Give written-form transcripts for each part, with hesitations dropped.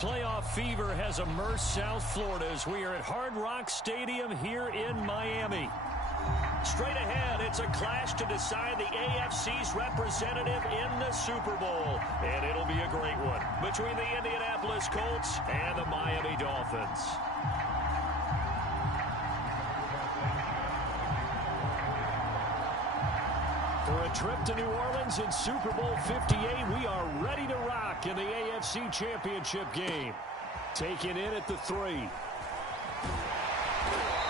Playoff fever has immersed South Florida as we are at Hard Rock Stadium here in Miami. Straight ahead, it's a clash to decide the AFC's representative in the Super Bowl. And it'll be a great one between the Indianapolis Colts and the Miami Dolphins. For a trip to New Orleans in Super Bowl 58, we are ready to rock in the AFC Championship game. Taken in at the 3.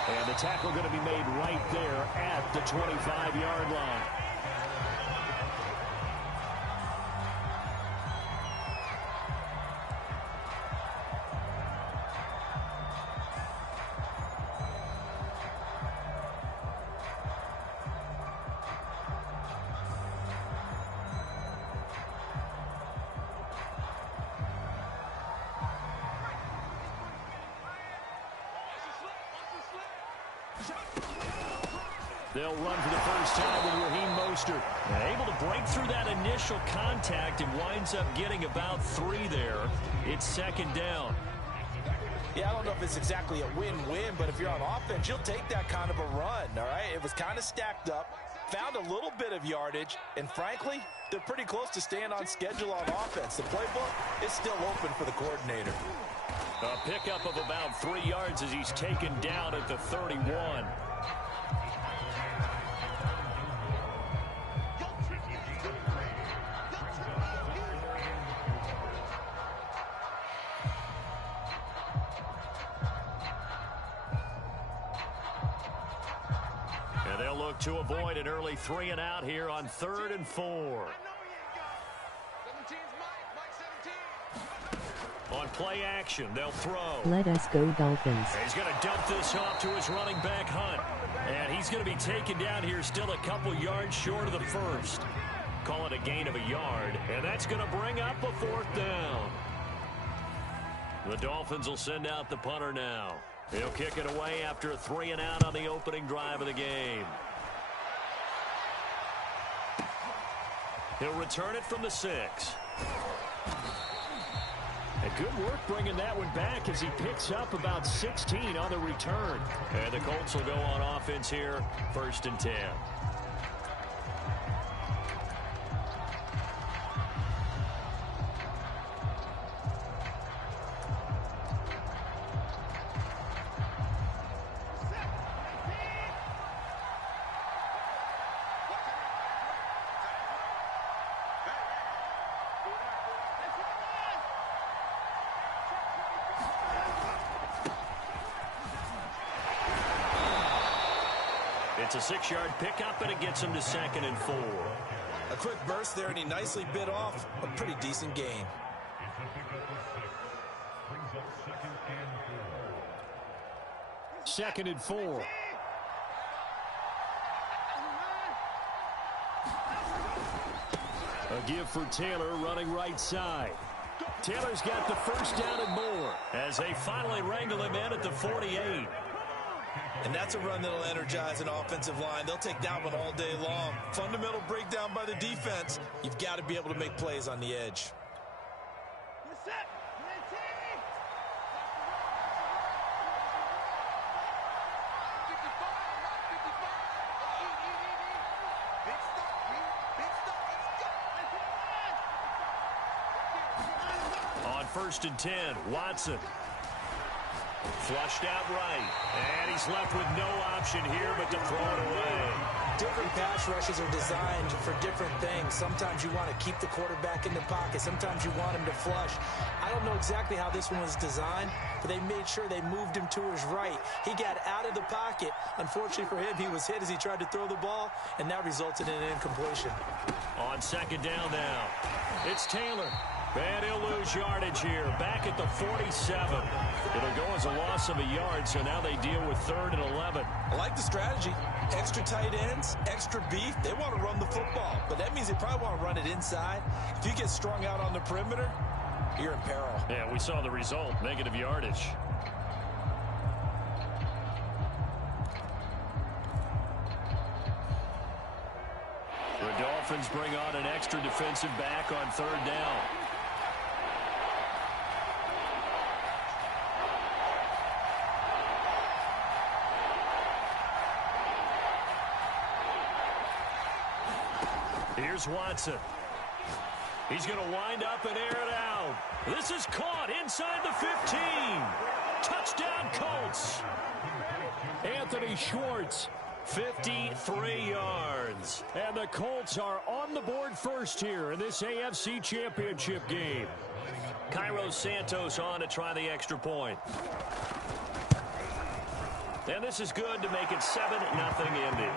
And the tackle going to be made right there at the 25-yard line. They'll run for the first time with Raheem Mostert. Able to break through that initial contact and winds up getting about 3 there. It's second down. Yeah, I don't know if it's exactly a win-win, but if you're on offense, you'll take that kind of a run, all right? It was kind of stacked up, found a little bit of yardage, and frankly, they're pretty close to staying on schedule on offense. The playbook is still open for the coordinator. A pickup of about 3 yards as he's taken down at the 31. To avoid an early 3 and out here on 3rd and 4. On play action, they'll throw. Let us go Dolphins. He's going to dump this off to his running back Hunt. And he's going to be taken down here still a couple yards short of the first. Call it a gain of a yard. And that's going to bring up a 4th down. The Dolphins will send out the punter now. He'll kick it away after a 3 and out on the opening drive of the game. He'll return it from the 6. And good work bringing that one back as he picks up about 16 on the return. And the Colts will go on offense here, 1st and 10. It's a 6-yard pickup, and it gets him to 2nd and 4. A quick burst there, and he nicely bit off a pretty decent gain. Second and 4. A give for Taylor running right side. Taylor's got the first down and more as they finally wrangle him in at the 48. And that's a run that'll energize an offensive line. They'll take that one all day long. Fundamental breakdown by the defense. You've got to be able to make plays on the edge. On 1st and 10, Watson. Flushed out right. And he's left with no option here but to throw it away. Different pass rushes are designed for different things. Sometimes you want to keep the quarterback in the pocket. Sometimes you want him to flush. I don't know exactly how this one was designed, but they made sure they moved him to his right. He got out of the pocket. Unfortunately for him, he was hit as he tried to throw the ball, and that resulted in an incompletion. On 2nd down now, it's Taylor. And he'll lose yardage here, back at the 47. It'll go as a loss of a yard, so now they deal with 3rd and 11. I like the strategy. Extra tight ends, extra beef. They want to run the football, but that means they probably want to run it inside. If you get strung out on the perimeter, you're in peril. Yeah, we saw the result, negative yardage. The Dolphins bring on an extra defensive back on 3rd down. Here's Watson. He's going to wind up and air it out. This is caught inside the 15. Touchdown, Colts. Anthony Schwartz, 53 yards. And the Colts are on the board first here in this AFC Championship game. Cairo Santos on to try the extra point. And this is good to make it 7-0 Indy.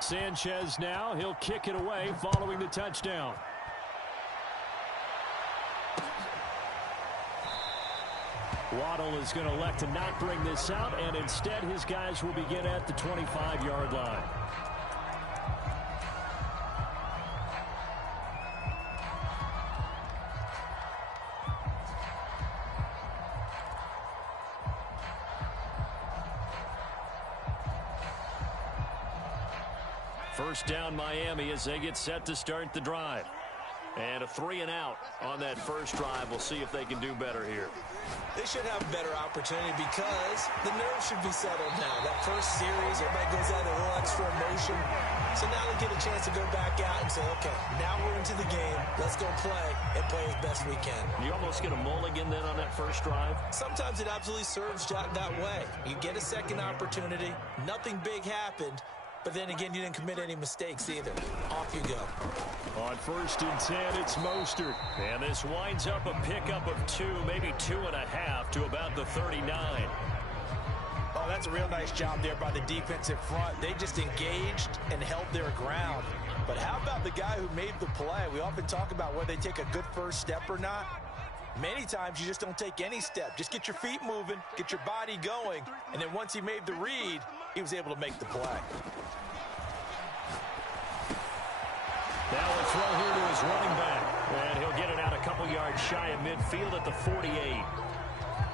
Sanchez now, he'll kick it away following the touchdown. Waddle is going to elect to not bring this out, and instead his guys will begin at the 25-yard line. First down Miami as they get set to start the drive. And a 3-and-out on that first drive. We'll see if they can do better here. They should have a better opportunity because the nerves should be settled now. That first series, everybody goes out a little extra emotion. So now they get a chance to go back out and say, okay, now we're into the game. Let's go play and play as best we can. You almost get a mulligan then on that first drive? Sometimes it absolutely serves that way. You get a second opportunity. Nothing big happened. But then again, you didn't commit any mistakes either. Off you go. On 1st and 10, it's Mostert. And this winds up a pickup of 2, maybe 2.5 to about the 39. Oh, that's a real nice job there by the defensive front. They just engaged and held their ground. But how about the guy who made the play? We often talk about whether they take a good first step or not. Many times you just don't take any step. Just get your feet moving, get your body going, and then once he made the read, he was able to make the play. Now a throw here to his running back, and he'll get it out a couple yards shy of midfield at the 48.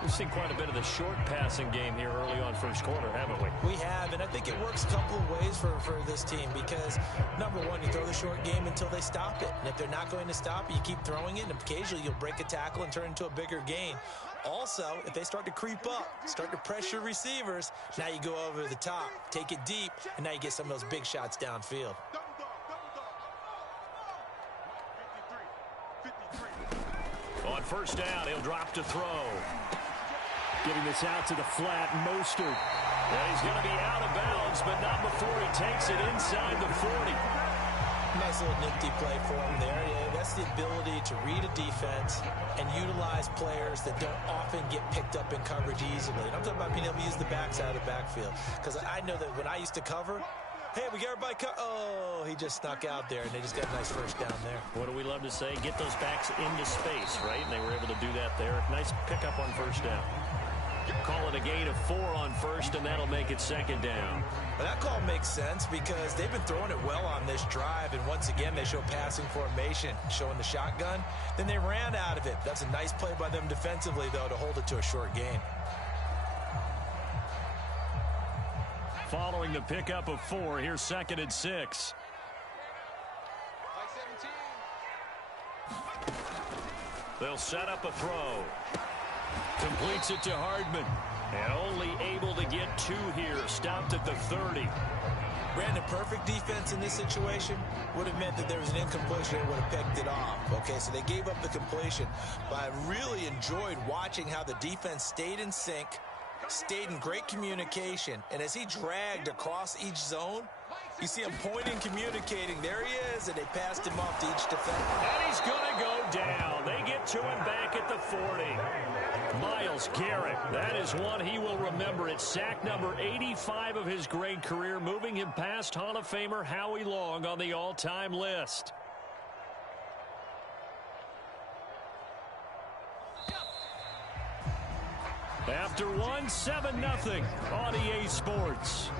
We've seen quite a bit of the short passing game here early on first quarter, haven't we? We have, and I think it works a couple of ways for this team because, number one, you throw the short game until they stop it. And if they're not going to stop it, you keep throwing it, and occasionally you'll break a tackle and turn it into a bigger gain. Also, if they start to creep up, start to pressure receivers, now you go over the top, take it deep, and now you get some of those big shots downfield. On first down, he'll drop to throw. Getting this out to the flat, Mostert. And he's going to be out of bounds, but not before he takes it inside the 40. Nice little nifty play for him there. Yeah, that's the ability to read a defense and utilize players that don't often get picked up in coverage easily. And I'm talking about being able to use the backside of the backfield. Because I know that when I used to cover, hey, we got everybody oh, he just snuck out there, and they just got a nice first down there. What do we love to say? Get those backs into space, right? And they were able to do that there. Nice pickup on first down. Call it a gain of 4 on first, and that'll make it 2nd down. Well, that call makes sense because they've been throwing it well on this drive, and once again, they show passing formation, showing the shotgun. Then they ran out of it. That's a nice play by them defensively, though, to hold it to a short gain. Following the pickup of 4, here's 2nd and 6. They'll set up a throw. Completes it to Hardman. And only able to get 2 here. Stopped at the 30. Brandon, perfect defense in this situation would have meant that there was an incompletion and would have picked it off. Okay, so they gave up the completion. But I really enjoyed watching how the defense stayed in sync, stayed in great communication, and as he dragged across each zone, you see him pointing, communicating. There he is, and they passed him off to each defender. And he's going to go down. They get to him back at the 40. Myles Garrett, that is one he will remember. It's sack number 85 of his great career, moving him past Hall of Famer Howie Long on the all-time list. After 1, 7-0 on EA Sports.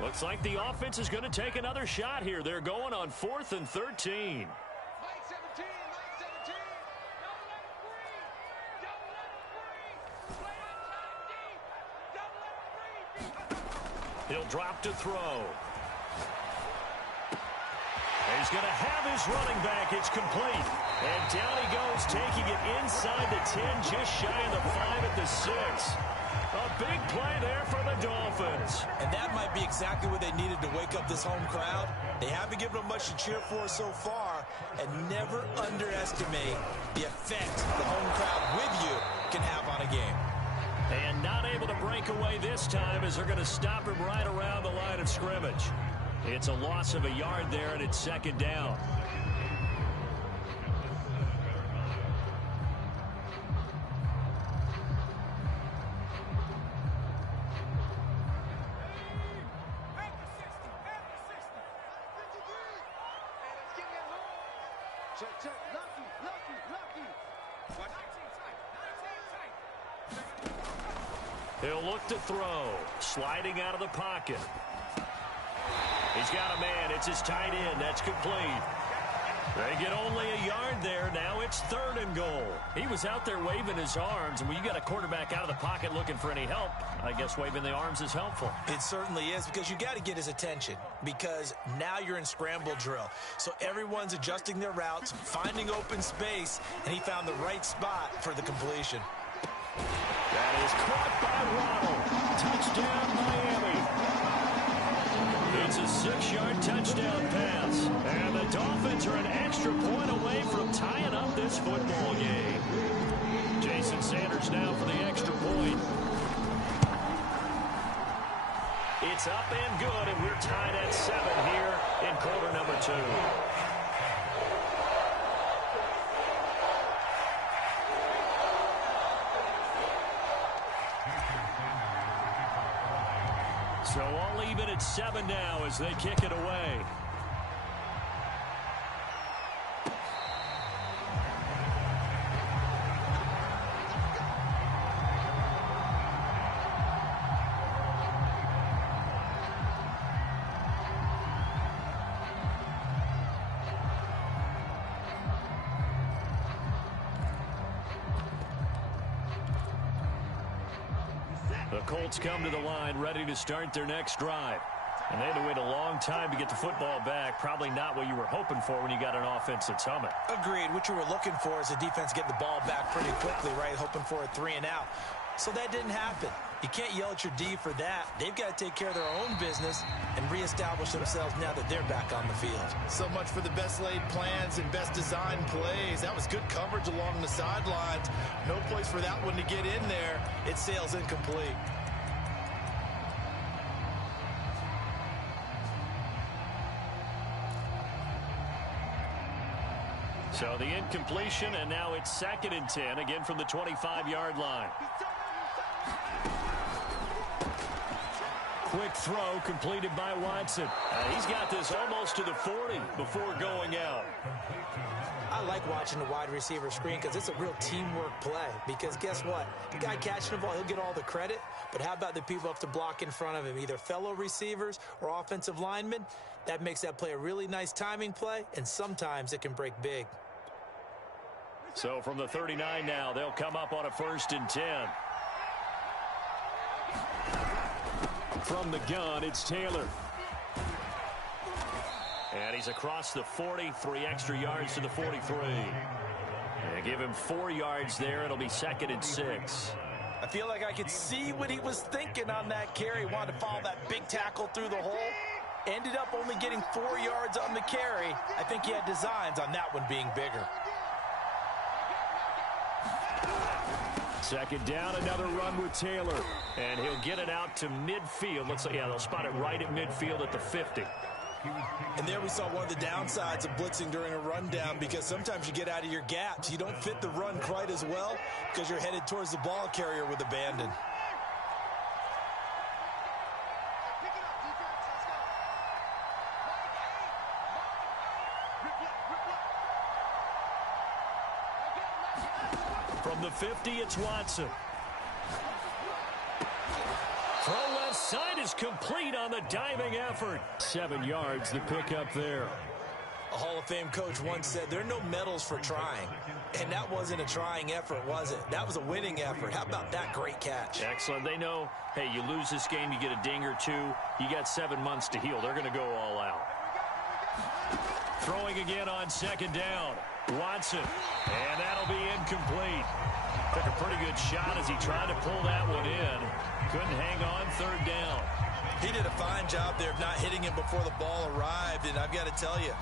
Looks like the offense is going to take another shot here. They're going on 4th and 13. He'll drop to throw. He's going to have his running back. It's complete. And down he goes, taking it inside the 10, just shy of the 5 at the 6. A big play there for the Dolphins. And that might be exactly what they needed to wake up this home crowd. They haven't given them much to cheer for so far. And never underestimate the effect the home crowd with you can have on a game. And not able to break away this time as they're going to stop him right around the line of scrimmage. It's a loss of a yard there, and it's second down. He'll look to throw. Sliding out of the pocket. He's got a man. It's his tight end. That's complete. They get only a yard there. Now it's 3rd and goal. He was out there waving his arms, and when you got a quarterback out of the pocket looking for any help, I guess waving the arms is helpful. It certainly is, because you got to get his attention, because now you're in scramble drill. So everyone's adjusting their routes, finding open space, and he found the right spot for the completion. That is caught by Waddle. Touchdown, Miami. It's a 6-yard touchdown pass. And the Dolphins are an extra point away from tying up this football game. Jason Sanders now for the extra point. It's up and good, and we're tied at 7 here in quarter number 2. So all even at 7 now as they kick it away. The Colts come to the line, ready to start their next drive. And they had to wait a long time to get the football back. Probably not what you were hoping for when you got an offense that's humming. Agreed. What you were looking for is the defense getting the ball back pretty quickly, right? Hoping for a 3 and out. So that didn't happen. You can't yell at your D for that. They've got to take care of their own business and reestablish themselves now that they're back on the field. So much for the best laid plans and best designed plays. That was good coverage along the sidelines. No place for that one to get in there. It sails incomplete. So the incompletion, and now it's 2nd and 10, again from the 25-yard line. Quick throw completed by Watson. He's got this almost to the 40 before going out. I like watching the wide receiver screen because it's a real teamwork play. Because guess what? The guy catching the ball, he'll get all the credit. But how about the people have to block in front of him, either fellow receivers or offensive linemen? That makes that play a really nice timing play, and sometimes it can break big. So from the 39 now, they'll come up on a 1st and 10. From the gun, it's Taylor. And he's across the 40, 3 extra yards to the 43. And give him 4 yards there. It'll be 2nd and 6. I feel like I could see what he was thinking on that carry. Wanted to follow that big tackle through the hole. Ended up only getting 4 yards on the carry. I think he had designs on that one being bigger. 2nd down, another run with Taylor. And he'll get it out to midfield. Looks like, yeah, they'll spot it right at midfield at the 50. And there we saw one of the downsides of blitzing during a rundown, because sometimes you get out of your gaps. You don't fit the run quite as well because you're headed towards the ball carrier with abandon. From the 50, it's Watson. Throw left side is complete on the diving effort. 7 yards, the pickup there. A Hall of Fame coach once said, there are no medals for trying. And that wasn't a trying effort, was it? That was a winning effort. How about that great catch? Excellent. They know, hey, you lose this game, you get a ding or two. You got 7 months to heal. They're going to go all out. Throwing again on second down. Watson. And that'll be incomplete. Took a pretty good shot as he tried to pull that one in. Couldn't hang on third down. He did a fine job there of not hitting him before the ball arrived. And I've got to tell you,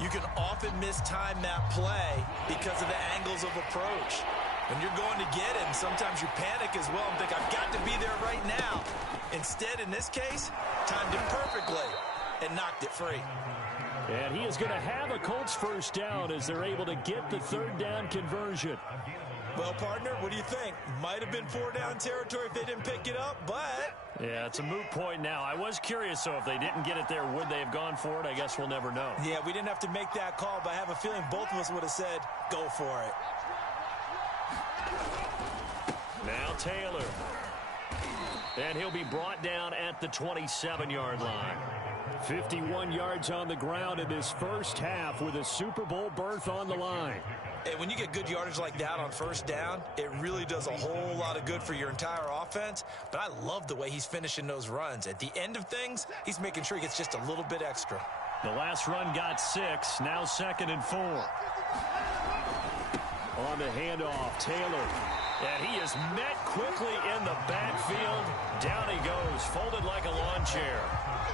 you can often mistime that play because of the angles of approach. When you're going to get him, sometimes you panic as well and think, I've got to be there right now. Instead, in this case, timed it perfectly and knocked it free. And he is going to have a Colts first down as they're able to get the third down conversion. Well, partner, what do you think? Might have been 4-down territory if they didn't pick it up, but... Yeah, it's a moot point now. I was curious, though, if they didn't get it there, would they have gone for it? I guess we'll never know. Yeah, we didn't have to make that call, but I have a feeling both of us would have said, go for it. Now Taylor. And he'll be brought down at the 27-yard line. 51 yards on the ground in this first half with a Super Bowl berth on the line. And when you get good yardage like that on first down, it really does a whole lot of good for your entire offense. But I love the way he's finishing those runs. At the end of things, he's making sure he gets just a little bit extra. The last run got 6, now 2nd and 4. On the handoff, Taylor. And he is met quickly in the backfield. Down he goes, folded like a lawn chair.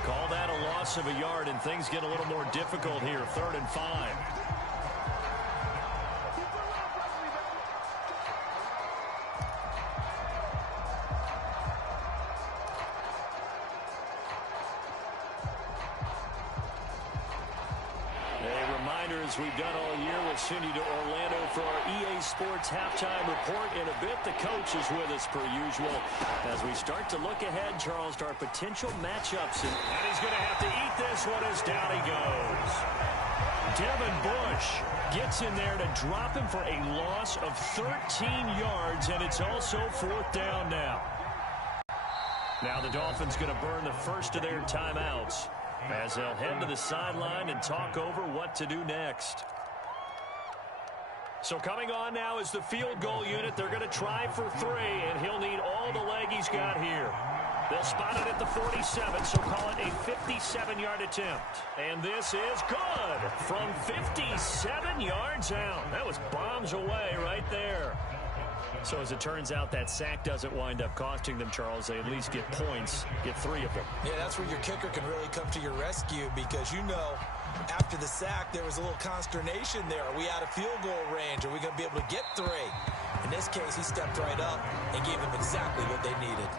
Call that a loss of a yard, and things get a little more difficult here. 3rd and 5. As we've done all year, we'll send you to Orlando for our EA Sports halftime report. In a bit, the coach is with us per usual as we start to look ahead, Charles, to our potential matchups. And he's going to have to eat this one as down he goes. Devin Bush gets in there to drop him for a loss of 13 yards, and it's also 4th down now. Now the Dolphins going to burn the first of their timeouts as they'll head to the sideline and talk over what to do next. So coming on now is the field goal unit. They're going to try for 3, and he'll need all the leg he's got here. They'll spot it at the 47, so call it a 57-yard attempt. And this is good from 57 yards out. That was bombs away right there. So as it turns out, that sack doesn't wind up costing them, Charles. They at least get points, get 3 of them. Yeah, that's where your kicker can really come to your rescue because, you know, after the sack, there was a little consternation there. Are we out of field goal range? Are we going to be able to get 3? In this case, he stepped right up and gave them exactly what they needed.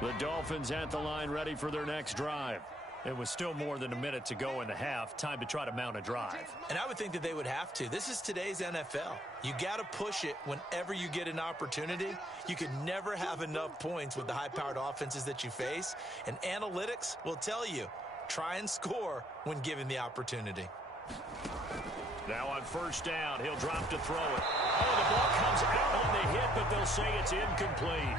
The Dolphins at the line ready for their next drive. It was still more than a minute to go in the half. Time to try to mount a drive. And I would think that they would have to. This is today's NFL. You got to push it whenever you get an opportunity. You can never have enough points with the high-powered offenses that you face. And analytics will tell you, try and score when given the opportunity. Now on first down, he'll drop to throw it. Oh, the ball comes out on the hit, but they'll say it's incomplete.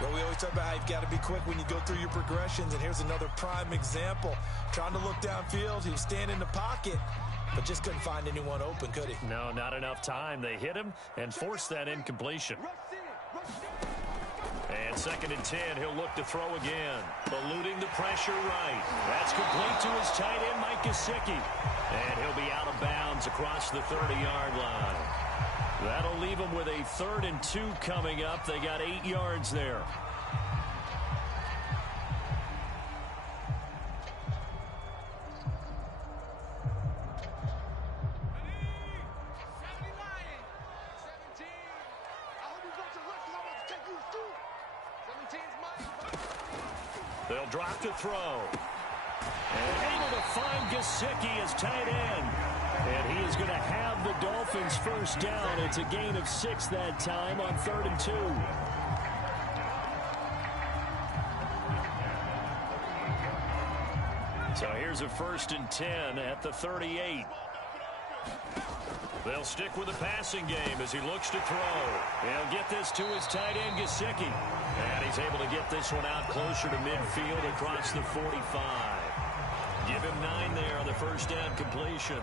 Well, we always talk about how you've got to be quick when you go through your progressions, and here's another prime example. Trying to look downfield, he was standing in the pocket, but just couldn't find anyone open, could he? No, not enough time. They hit him and forced that incompletion. And 2nd and 10, he'll look to throw again. Eluding the pressure right. That's complete to his tight end, Mike Gesicki. And he'll be out of bounds across the 30-yard line. That'll leave them with a 3rd and 2 coming up. They got 8 yards there. They'll drop to throw. And able to find Gesicki as tight end. And he is going to have the Dolphins first down. It's a gain of 6 that time on 3rd and 2. So here's a 1st and 10 at the 38. They'll stick with the passing game as he looks to throw. He'll get this to his tight end, Gesicki. And he's able to get this one out closer to midfield across the 45. Give him 9 there on the first down completion.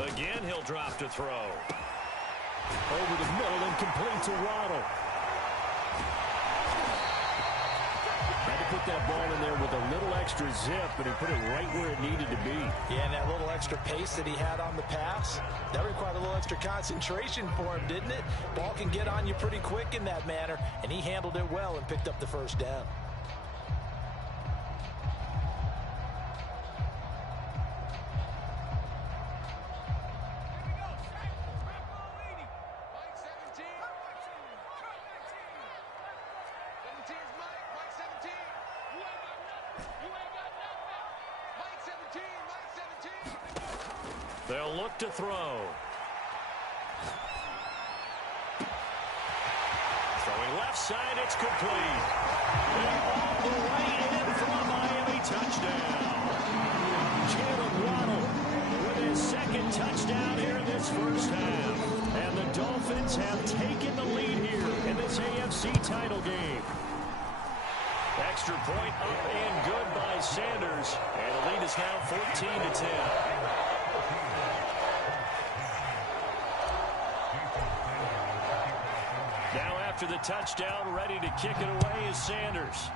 Again, he'll drop to throw. Over the middle and complete to Waddle. Had to put that ball in there with a little extra zip, and he put it right where it needed to be. Yeah, and that little extra pace that he had on the pass, that required a little extra concentration for him, didn't it? Ball can get on you pretty quick in that manner, and he handled it well and picked up the first down. They'll look to throw. Throwing left side, it's complete. And all the way in for a Miami touchdown. Jalen Waddle with his second touchdown here in this first half. And the Dolphins have taken the lead here in this AFC title game. Extra point up and good by Sanders. And the lead is now 14-10. Now after the touchdown, ready to kick it away is Sanders.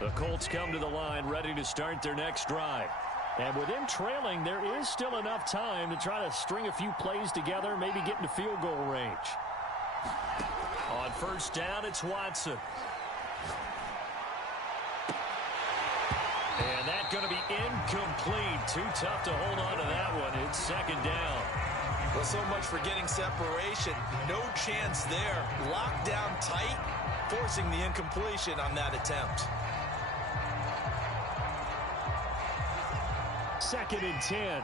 The Colts come to the line, ready to start their next drive. And with them trailing, there is still enough time to try to string a few plays together, maybe get into field goal range. On first down, it's Watson. And that's going to be incomplete. Too tough to hold on to that one. It's second down. Well, so much for getting separation. No chance there. Locked down tight, forcing the incompletion on that attempt. Second and 10.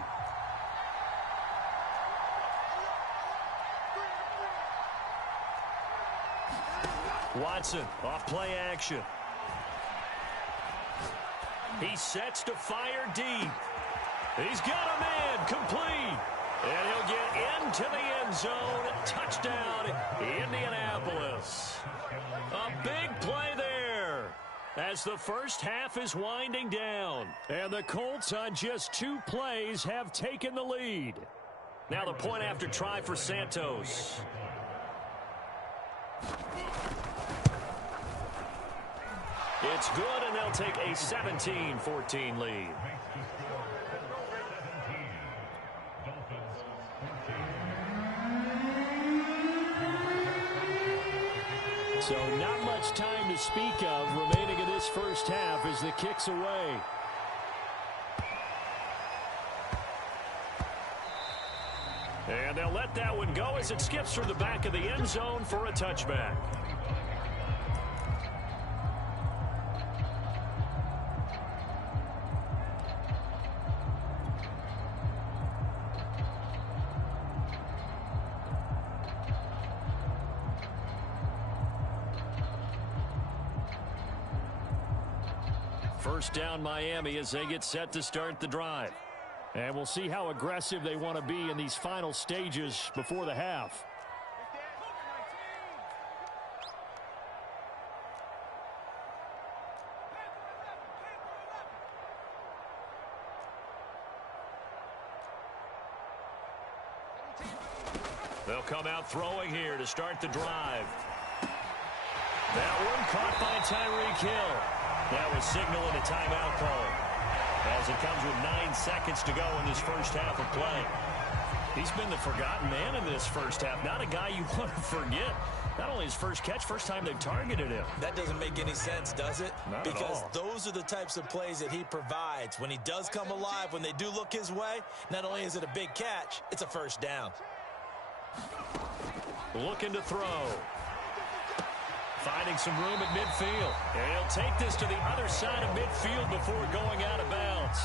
Watson off play action. He sets to fire deep. He's got a man complete. And he'll get into the end zone. Touchdown, Indianapolis. A big play there as the first half is winding down. And the Colts on just 2 plays have taken the lead. Now the point after try for Santos. It's good, and they'll take a 17-14 lead. So not much time to speak of remaining in this first half as the kick's away. And they'll let that one go as it skips from the back of the end zone for a touchback. First down Miami as they get set to start the drive. And we'll see how aggressive they want to be in these final stages before the half. They'll come out throwing here to start the drive. That one caught by Tyreek Hill. That was signaling a timeout call as it comes with 9 seconds to go in this first half of play. He's been the forgotten man in this first half. Not a guy you want to forget. Not only his first catch, first time they've targeted him. That doesn't make any sense, does it? Not because at all. Those are the types of plays that he provides. When he does come alive, when they do look his way, not only is it a big catch, it's a first down. Looking to throw. Finding some room at midfield. And he'll take this to the other side of midfield before going out of bounds.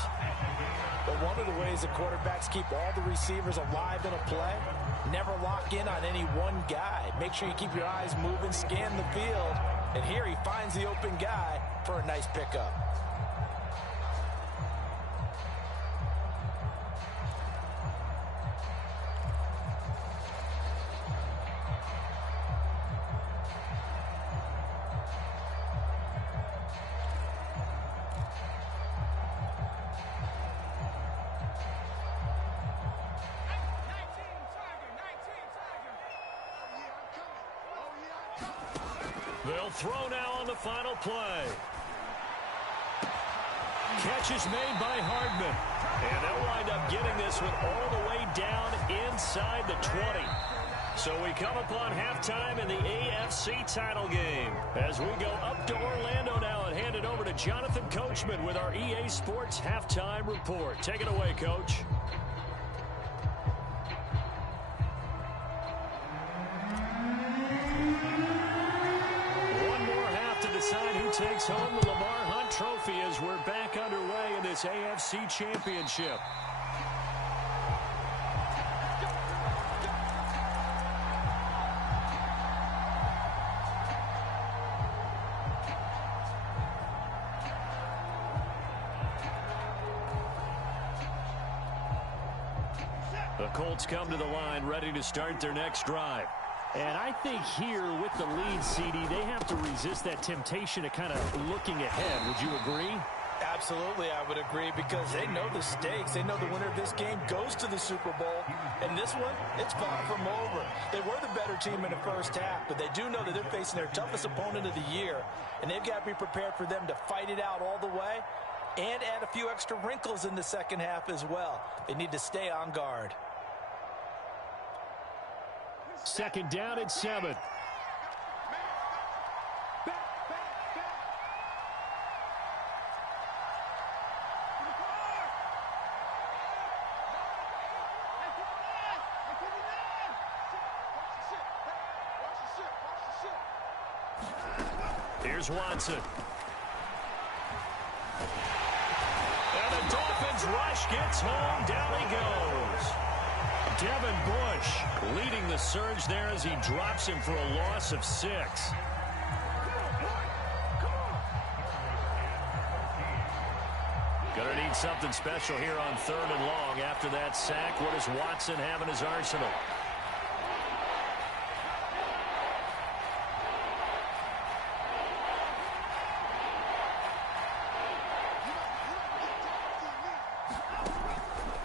But one of the ways that quarterbacks keep all the receivers alive in a play, never lock in on any one guy. Make sure you keep your eyes moving, scan the field, And here he finds the open guy for a nice pickup. They'll throw now on the final play. Catch is made by Hardman. And they'll wind up getting this one all the way down inside the 20. So we come upon halftime in the AFC title game. As we go up to Orlando now and hand it over to Jonathan Coachman with our EA Sports halftime report. Take it away, Coach. Decide who takes home the Lamar Hunt Trophy as we're back underway in this AFC Championship. The Colts come to the line ready to start their next drive. And I think here with the lead, CD, they have to resist that temptation of kind of looking ahead. Would you agree? Absolutely, I would agree, because they know the stakes. They know the winner of this game goes to the Super Bowl. And this one, it's far from over. They were the better team in the first half, but they do know that they're facing their toughest opponent of the year. And they've got to be prepared for them to fight it out all the way and add a few extra wrinkles in the second half as well. They need to stay on guard. Second down and 7. Here's Watson. And the Dolphins rush gets home. Down he goes. Devin Bush leading the surge there as he drops him for a loss of 6. Gonna need something special here on 3rd and long. After that sack, what does Watson have in his arsenal?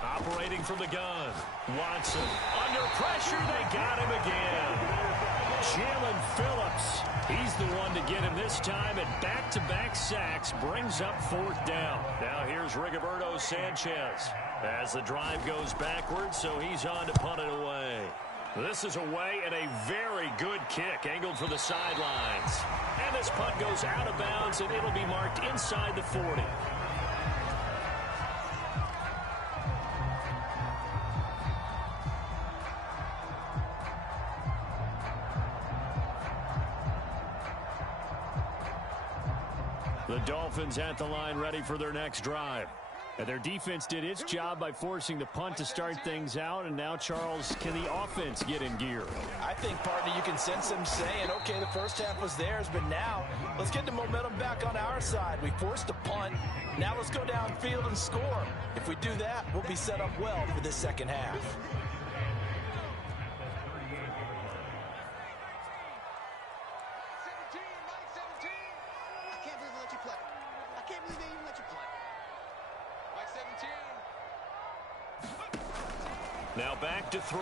Operating from the gun. Watson under pressure. They got him again. Jalen Phillips. He's the one to get him this time, and back-to-back sacks brings up 4th down. Now here's Rigoberto Sanchez as the drive goes backwards, so he's on to punt it away. This is away and a very good kick angled for the sidelines. And this punt goes out of bounds, and it'll be marked inside the 40. The Dolphins at the line ready for their next drive. And their defense did its job by forcing the punt to start things out. And now, Charles, can the offense get in gear? I think, partner, you can sense them saying, okay, the first half was theirs, but now let's get the momentum back on our side. We forced a punt. Now let's go downfield and score. If we do that, we'll be set up well for this second half. Now back to throw.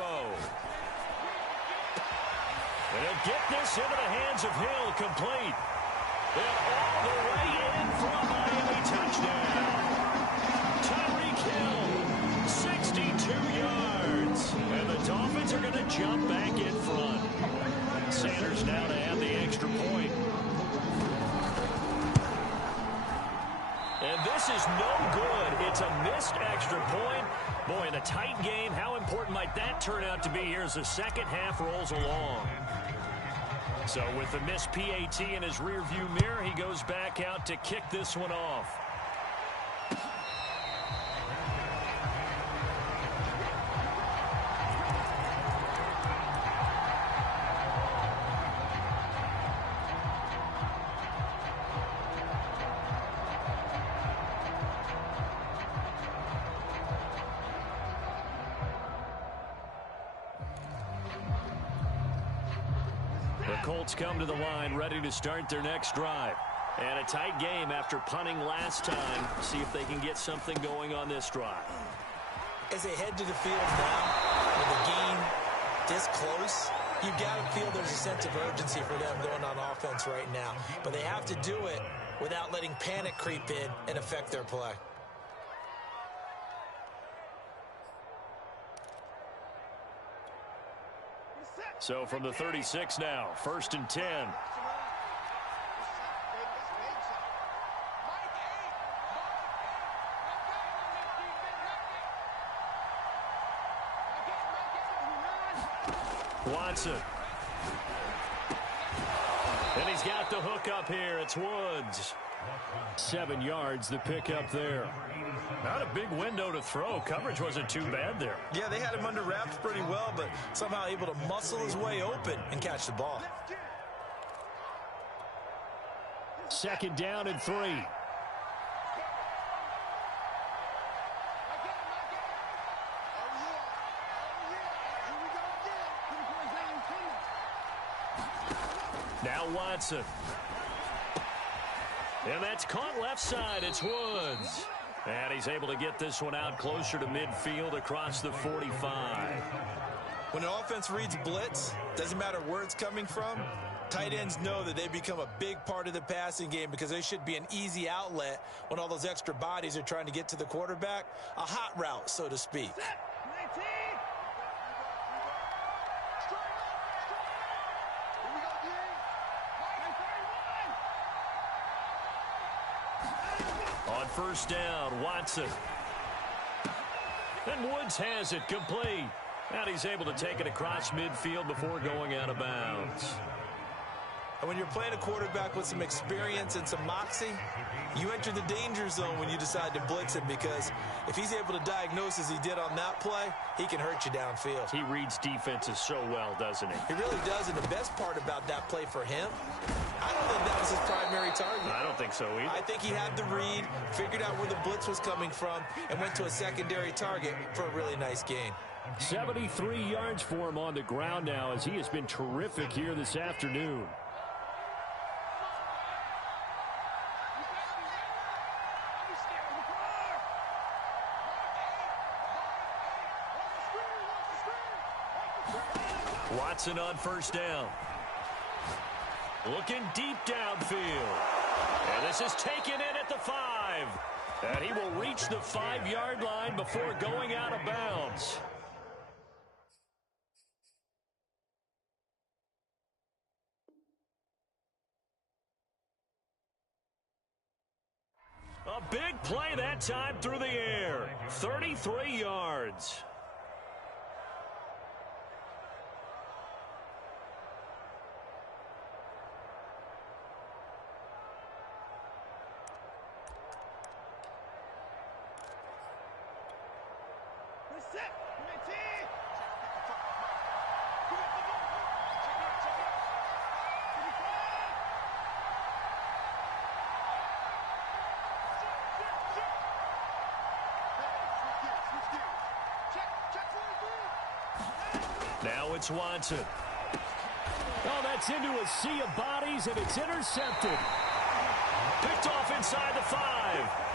And he'll get this into the hands of Hill, complete. And all the way in for a Miami touchdown. Tyreek Hill, 62 yards. And the Dolphins are going to jump back in front. Sanders now to add the extra point. And this is no good. It's a missed extra point. Boy, in a tight game, how important might that turn out to be here as the second half rolls along? So with the missed PAT in his rearview mirror, he goes back out to kick this one off. Colts come to the line, ready to start their next drive. And a tight game after punting last time. See if they can get something going on this drive. As they head to the field now, with the game this close, you've got to feel there's a sense of urgency for them going on offense right now. But they have to do it without letting panic creep in and affect their play. So from the 36 now, 1st and 10. Watson. And he's got the hook up here. It's Woods. 7 yards, the pick up there. Not a big window to throw. Coverage wasn't too bad there. Yeah, they had him under wraps pretty well, but somehow able to muscle his way open and catch the ball. 2nd down and 3. Now Watson. And that's caught left side. It's Woods. And he's able to get this one out closer to midfield across the 45. When an offense reads blitz, doesn't matter where it's coming from, tight ends know that they become a big part of the passing game because they should be an easy outlet when all those extra bodies are trying to get to the quarterback. A hot route, so to speak. On 1st down, Watson. And Woods has it complete. And he's able to take it across midfield before going out of bounds. And when you're playing a quarterback with some experience and some moxie, you enter the danger zone when you decide to blitz him, because if he's able to diagnose as he did on that play, he can hurt you downfield. He reads defenses so well, doesn't he? He really does, and the best part about that play for him, I don't think that was his primary target. I don't think so either. I think he had the read, figured out where the blitz was coming from, and went to a secondary target for a really nice gain. 73 yards for him on the ground now, as he has been terrific here this afternoon. Watson on 1st down. Looking deep downfield. And this is taken in at the 5. And he will reach the 5-yard line before going out of bounds. A big play that time through the air. 33 yards. Now it's Watson. Oh, that's into a sea of bodies, and it's intercepted. Picked off inside the 5.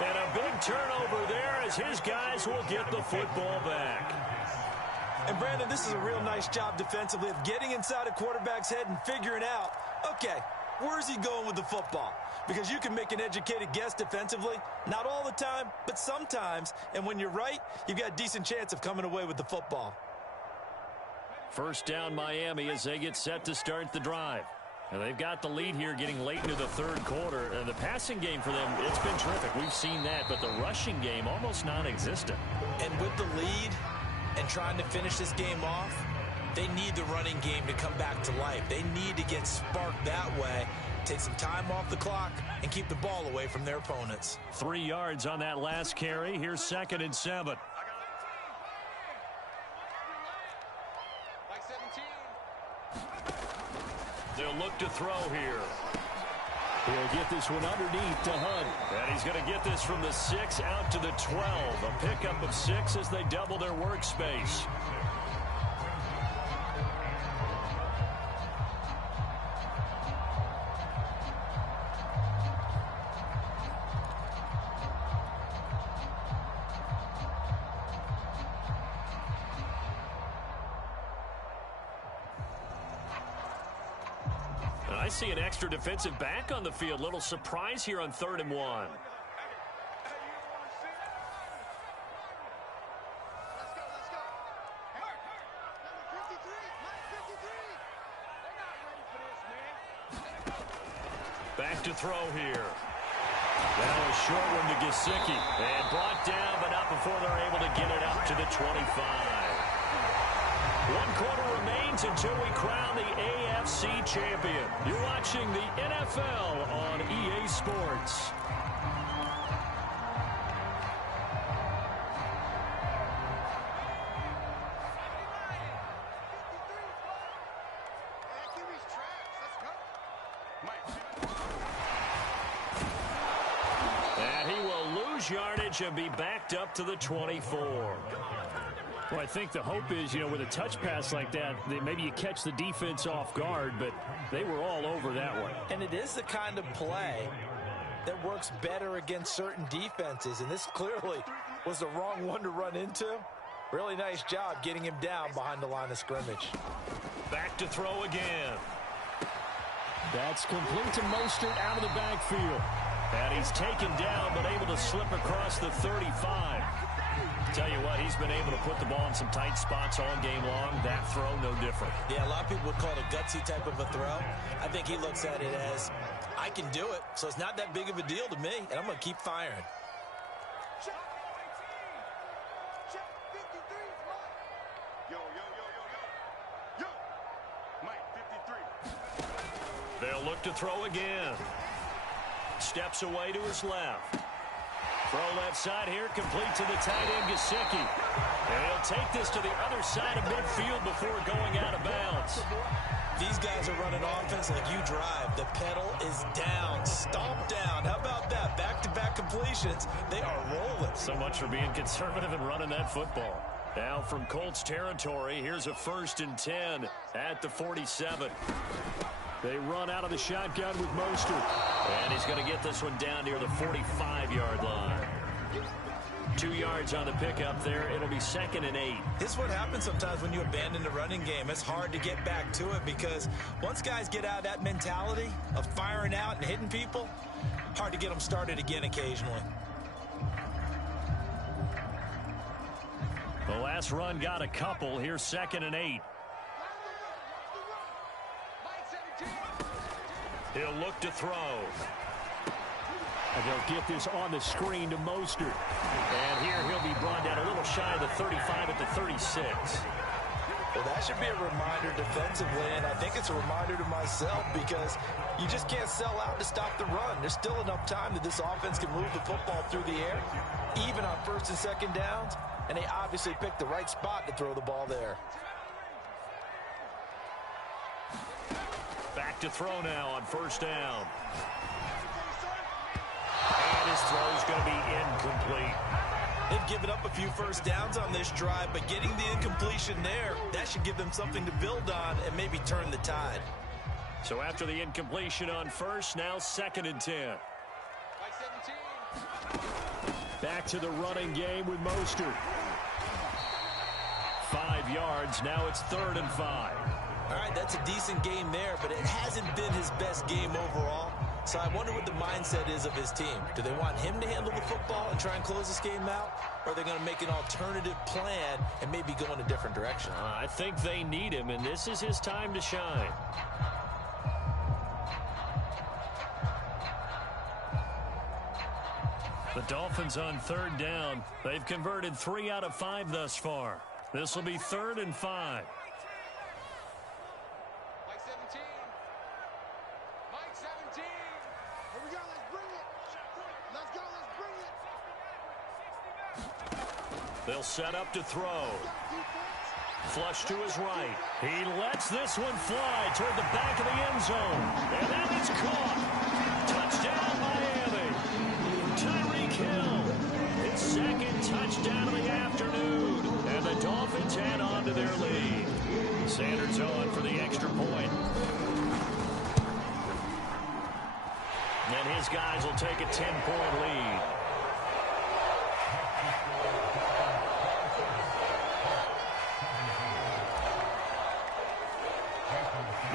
And a big turnover there as his guys will get the football back. And, Brandon, this is a real nice job defensively of getting inside a quarterback's head and figuring out, okay, where's he going with the football? Because you can make an educated guess defensively. Not all the time, but sometimes. And when you're right, you've got a decent chance of coming away with the football. 1st down Miami as they get set to start the drive. And they've got the lead here getting late into the 3rd quarter. And the passing game for them, it's been terrific. We've seen that, but the rushing game almost non-existent. And with the lead and trying to finish this game off, they need the running game to come back to life. They need to get sparked that way, take some time off the clock, and keep the ball away from their opponents. 3 yards on that last carry. Here's 2nd and 7. They'll look to throw here. He'll get this one underneath to Hunt. And he's going to get this from the 6 out to the 12. A pickup of 6 as they double their workspace. I see an extra defensive back on the field. Little surprise here on 3rd and 1. Back to throw here. That was a short one to Gesicki. And brought down, but not before they're able to get it up to the 25. 1 quarter remains until we crown the AFC champion. You're watching the NFL on EA Sports. And he will lose yardage and be backed up to the 24. Well, I think the hope is, with a touch pass like that maybe you catch the defense off guard, but they were all over that one. And it is the kind of play that works better against certain defenses, and this clearly was the wrong one to run into. Really nice job getting him down behind the line of scrimmage. Back to throw again. That's complete to Mostert out of the backfield. And he's taken down, but able to slip across the 35. Tell you what, he's been able to put the ball in some tight spots all game long. That throw, no different. Yeah, a lot of people would call it a gutsy type of a throw. I think he looks at it as, I can do it, so it's not that big of a deal to me, and I'm going to keep firing. They'll look to throw again. Steps away to his left. Throw left side here, complete to the tight end, Gesicki. And he'll take this to the other side of midfield before going out of bounds. These guys are running offense like you drive. The pedal is down, stomp down. How about that? Back-to-back completions. They are rolling. So much for being conservative and running that football. Now from Colts territory, here's a 1st and 10 at the 47. They run out of the shotgun with Mostert. And he's going to get this one down near the 45-yard line. 2 yards on the pickup there. It'll be 2nd and 8. This is what happens sometimes when you abandon the running game. It's hard to get back to it because once guys get out of that mentality of firing out and hitting people, hard to get them started again occasionally. The last run got a couple. Here's 2nd and 8. He'll look to throw. And they'll get this on the screen to Mostert. And here he'll be brought down a little shy of the 35 at the 36. Well, that should be a reminder defensively, and I think it's a reminder to myself because you just can't sell out to stop the run. There's still enough time that this offense can move the football through the air, even on 1st and 2nd downs, and they obviously picked the right spot to throw the ball there. Back to throw now on 1st down. And his throw's going to be incomplete. They've given up a few 1st downs on this drive, but getting the incompletion there, that should give them something to build on and maybe turn the tide. So after the incompletion on 1st, now 2nd and 10. Back to the running game with Mostert. 5 yards. Now it's 3rd and 5. All right, that's a decent game there, but it hasn't been his best game overall. So I wonder what the mindset is of his team. Do they want him to handle the football and try and close this game out? Or are they going to make an alternative plan and maybe go in a different direction? I think they need him, and this is his time to shine. The Dolphins on 3rd down. They've converted 3 out of 5 thus far. This will be 3rd and 5. They'll set up to throw. Flush to his right. He lets this one fly toward the back of the end zone. And that is caught. Touchdown, Miami. Tyreek Hill. His 2nd touchdown of the afternoon. And the Dolphins head on to their lead. Sanders on for the extra point. And his guys will take a 10-point lead.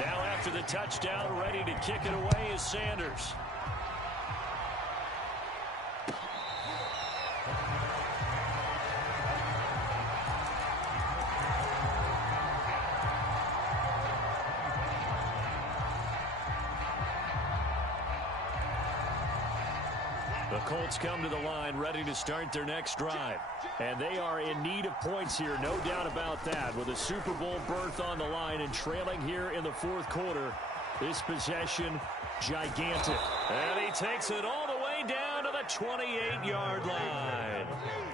Now after the touchdown, ready to kick it away is Sanders. The Colts come to the line ready to start their next drive. And they are in need of points here, no doubt about that. With a Super Bowl berth on the line and trailing here in the fourth quarter, this possession, gigantic. And he takes it all the way down to the 28-yard line.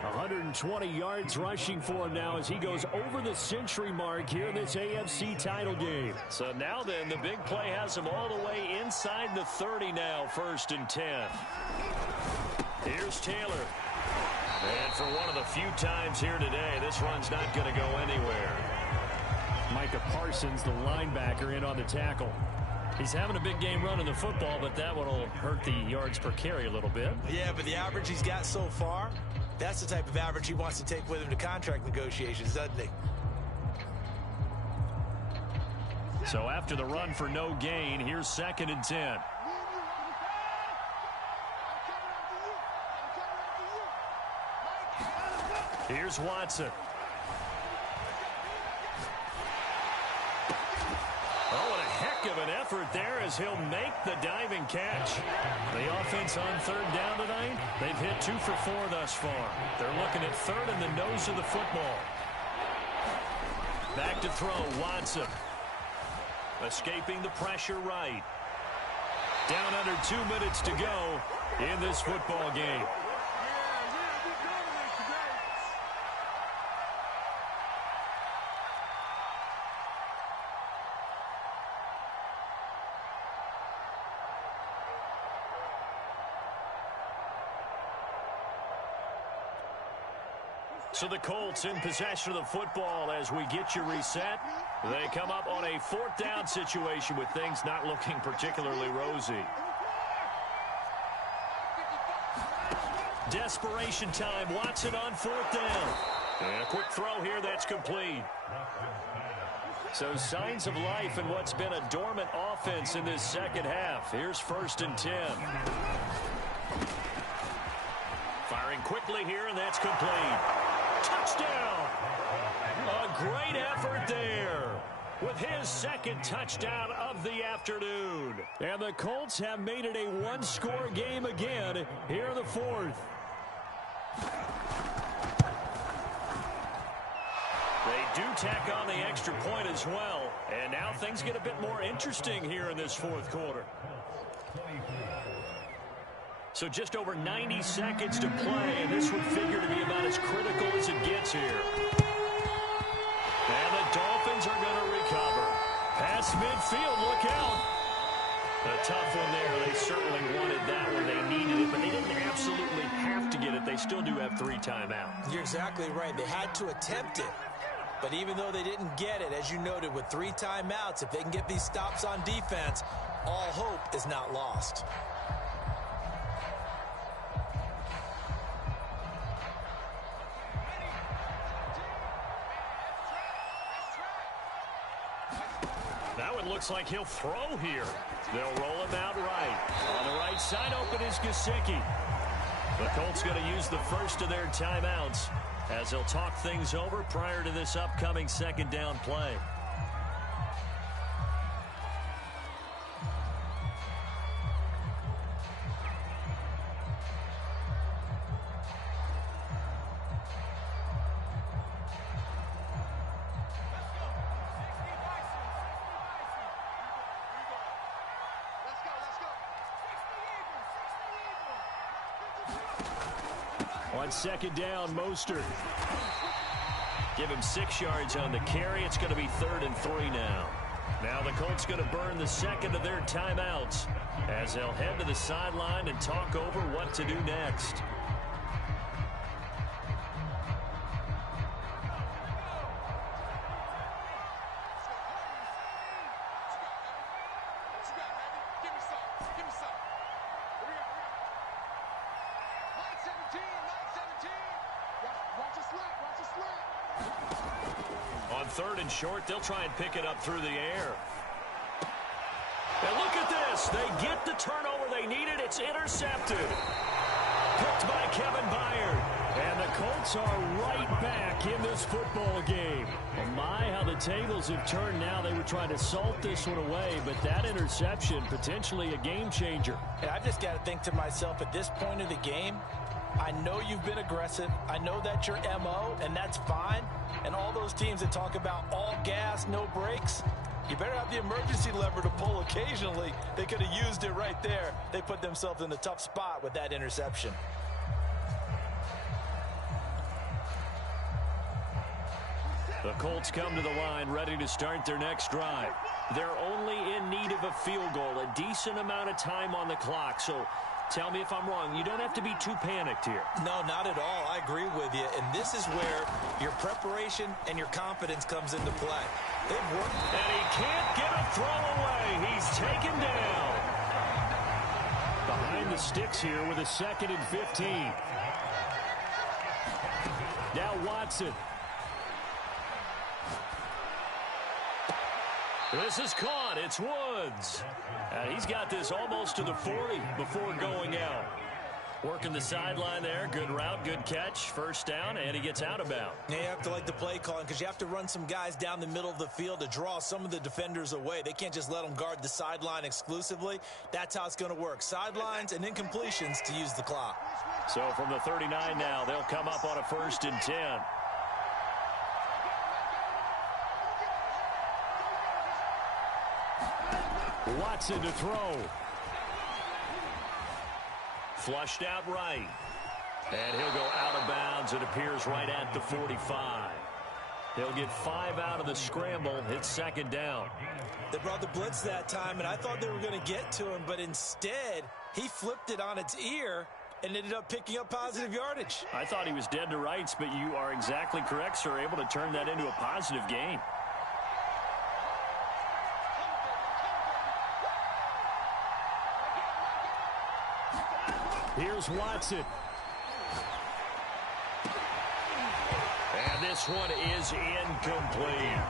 120 yards rushing for him now as he goes over the century mark here in this AFC title game. So now then, the big play has him all the way inside the 30 now, 1st and 10. Here's Taylor. And for one of the few times here today, this run's not going to go anywhere. Micah Parsons, the linebacker, in on the tackle. He's having a big game running the football, but that one will hurt the yards per carry a little bit. Yeah, but the average he's got so far, that's the type of average he wants to take with him to contract negotiations, doesn't he? So after the run for no gain, here's 2nd and 10. Here's Watson. Oh, what a heck of an effort there as he'll make the diving catch. The offense on 3rd down tonight, they've hit 2 for 4 thus far. They're looking at 3rd in the nose of the football. Back to throw, Watson. Escaping the pressure right. Down under 2 minutes to go in this football game. So the Colts in possession of the football as we get you reset. They come up on a 4th down situation with things not looking particularly rosy. Desperation time. Watson on 4th down. And a quick throw here that's complete. So signs of life in what's been a dormant offense in this second half. Here's 1st and 10. Firing quickly here, and that's complete. Touchdown! A great effort there with his 2nd touchdown of the afternoon. And the Colts have made it a 1-score game again here in the 4th. They do tack on the extra point as well. And now things get a bit more interesting here in this 4th quarter. So just over 90 seconds to play, and this would figure to be about as critical as it gets here. And the Dolphins are going to recover. Past midfield, look out. A tough one there. They certainly wanted that one. They needed it, but they didn't absolutely have to get it. They still do have 3 timeouts. You're exactly right. They had to attempt it. But even though they didn't get it, as you noted, with 3 timeouts, if they can get these stops on defense, all hope is not lost. Looks like he'll throw here. They'll roll him out right. On the right side open is Gesicki. The Colts going to use the first of their timeouts as they'll talk things over prior to this upcoming 2nd down play. On 2nd down, Mostert. Give him 6 yards on the carry. It's going to be 3rd and 3 now. Now the Colts going to burn the 2nd of their timeouts as they'll head to the sideline and talk over what to do next. On 3rd and short, they'll try and pick it up through the air. And look at this. They get the turnover they needed. It's intercepted. Picked by Kevin Byard. And the Colts are right back in this football game. Oh my, how the tables have turned now. They were trying to salt this one away, but that interception, potentially a game changer. And I've just got to think to myself, at this point of the game, I know you've been aggressive. I know that's your MO, and that's fine. And all those teams that talk about all gas, no brakes, you better have the emergency lever to pull occasionally. They could have used it right there. They put themselves in a tough spot with that interception. The Colts come to the line ready to start their next drive. They're only in need of a field goal, a decent amount of time on the clock. So tell me if I'm wrong. You don't have to be too panicked here. No, not at all. I agree with you. And this is where your preparation and your confidence comes into play. They've worked. And he can't get a throw away. He's taken down. Behind the sticks here with a 2nd and 15. Now Watson. This is caught. It's Woods. And he's got this almost to the 40 before going out. Working the sideline there. Good route, good catch. First down, and he gets out of bounds. You have to like the play calling because you have to run some guys down the middle of the field to draw some of the defenders away. They can't just let them guard the sideline exclusively. That's how it's going to work. Sidelines and incompletions to use the clock. So from the 39 now, they'll come up on a 1st and 10. Watson to throw. Flushed out right. And he'll go out of bounds. It appears right at the 45. They'll get 5 out of the scramble. It's 2nd down. They brought the blitz that time, and I thought they were going to get to him, but instead, he flipped it on its ear and ended up picking up positive yardage. I thought he was dead to rights, but you are exactly correct, sir. Able to turn that into a positive gain. Here's Watson. And this one is incomplete.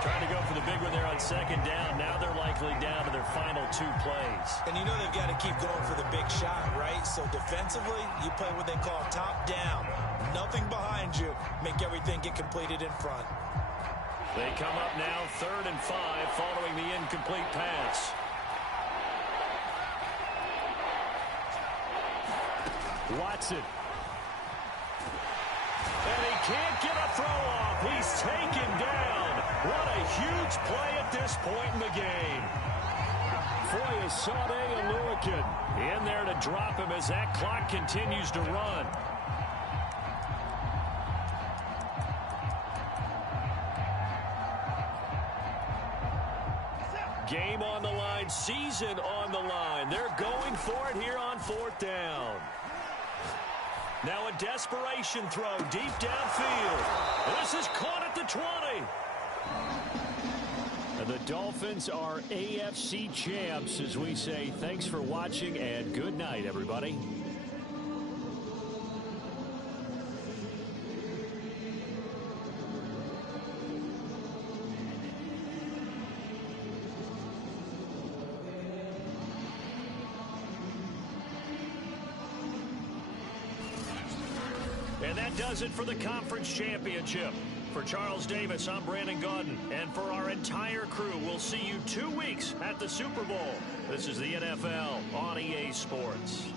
Trying to go for the big one there on 2nd down. Now they're likely down to their final 2 plays. And you know they've got to keep going for the big shot, right? So defensively, you play what they call top down. Nothing behind you. Make everything get completed in front. They come up now 3rd and 5 following the incomplete pass. Watson. And he can't get a throw off. He's taken down. What a huge play at this point in the game. Foyesade Aluakin in there to drop him as that clock continues to run. Game on the line, season on the line. They're going for it here on 4th down. Now a desperation throw deep downfield. This is caught at the 20. And the Dolphins are AFC champs as we say thanks for watching and good night, everybody. And that does it for the conference championship. For Charles Davis, I'm Brandon Gaudin. And for our entire crew, we'll see you 2 weeks at the Super Bowl. This is the NFL on EA Sports.